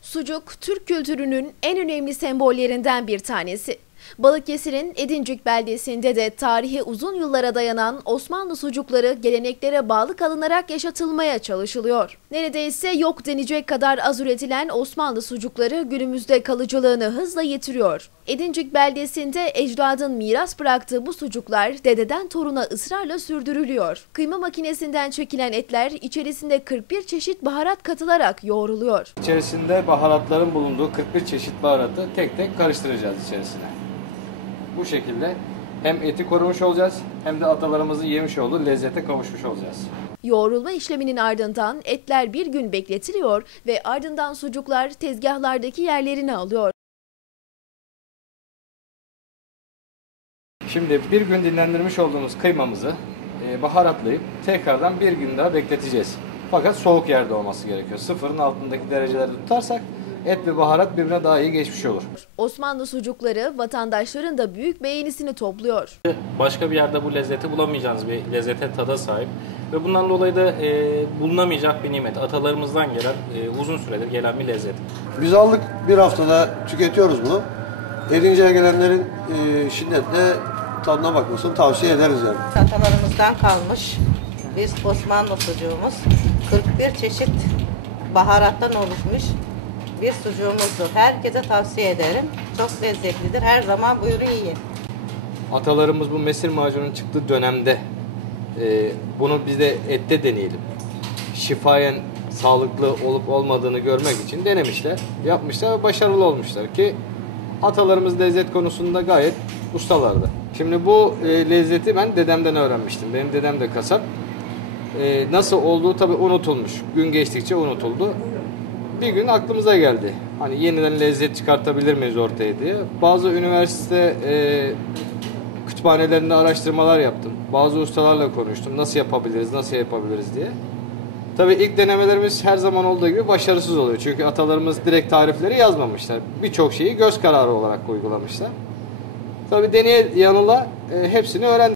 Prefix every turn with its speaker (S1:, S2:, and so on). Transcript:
S1: Sucuk, Türk kültürünün en önemli sembollerinden bir tanesi. Balıkesir'in Edincik beldesinde de tarihi uzun yıllara dayanan Osmanlı sucukları geleneklere bağlı kalınarak yaşatılmaya çalışılıyor. Neredeyse yok denecek kadar az üretilen Osmanlı sucukları günümüzde kalıcılığını hızla yitiriyor. Edincik beldesinde ecdadın miras bıraktığı bu sucuklar dededen toruna ısrarla sürdürülüyor. Kıyma makinesinden çekilen etler içerisinde 41 çeşit baharat katılarak yoğruluyor.
S2: İçerisinde baharatların bulunduğu 41 çeşit baharatı tek tek karıştıracağız içerisine. Bu şekilde hem eti korumuş olacağız hem de atalarımızın yemiş olduğu lezzete kavuşmuş olacağız.
S1: Yoğrulma işleminin ardından etler bir gün bekletiliyor ve ardından sucuklar tezgahlardaki yerlerini alıyor.
S2: Şimdi bir gün dinlendirmiş olduğumuz kıymamızı e, baharatlayıp tekrardan bir gün daha bekleteceğiz. Fakat soğuk yerde olması gerekiyor. Sıfırın altındaki derecelerde tutarsak et ve baharat birbirine daha iyi geçmiş olur.
S1: Osmanlı sucukları vatandaşların da büyük beğenisini topluyor.
S3: Başka bir yerde bu lezzeti bulamayacağınız bir lezzete tada sahip. Ve bundan dolayı da e, bulunamayacak bir nimet. Atalarımızdan gelen, e, uzun süredir gelen bir lezzet.
S4: Biz aldık bir haftada tüketiyoruz bunu. Edinceye gelenlerin e, şiddetle tadına bakmasını tavsiye ederiz yani.
S5: Atalarımızdan kalmış biz Osmanlı sucuğumuz 41 çeşit baharattan oluşmuş bir sucuğumuzdur. Herkese tavsiye ederim. Çok lezzetlidir. Her buyurun yiyin.
S2: Atalarımız bu mesir macunun çıktığı dönemde e, bunu biz de ette deneyelim. Şifayen sağlıklı olup olmadığını görmek için denemişler, yapmışlar ve başarılı olmuşlar ki atalarımız lezzet konusunda gayet ustalardı. Şimdi bu e, lezzeti ben dedemden öğrenmiştim. Benim dedem de kasap. E, nasıl olduğu tabi unutulmuş. Gün geçtikçe unutuldu. Bir gün aklımıza geldi. Hani yeniden lezzet çıkartabilir miyiz ortaya diye. Bazı üniversite e, kütüphanelerinde araştırmalar yaptım. Bazı ustalarla konuştum. Nasıl yapabiliriz, nasıl yapabiliriz diye. Tabii ilk denemelerimiz her zaman olduğu gibi başarısız oluyor. Çünkü atalarımız direkt tarifleri yazmamışlar. Birçok şeyi göz kararı olarak uygulamışlar. Tabii deneye yanıla e, hepsini öğrendik.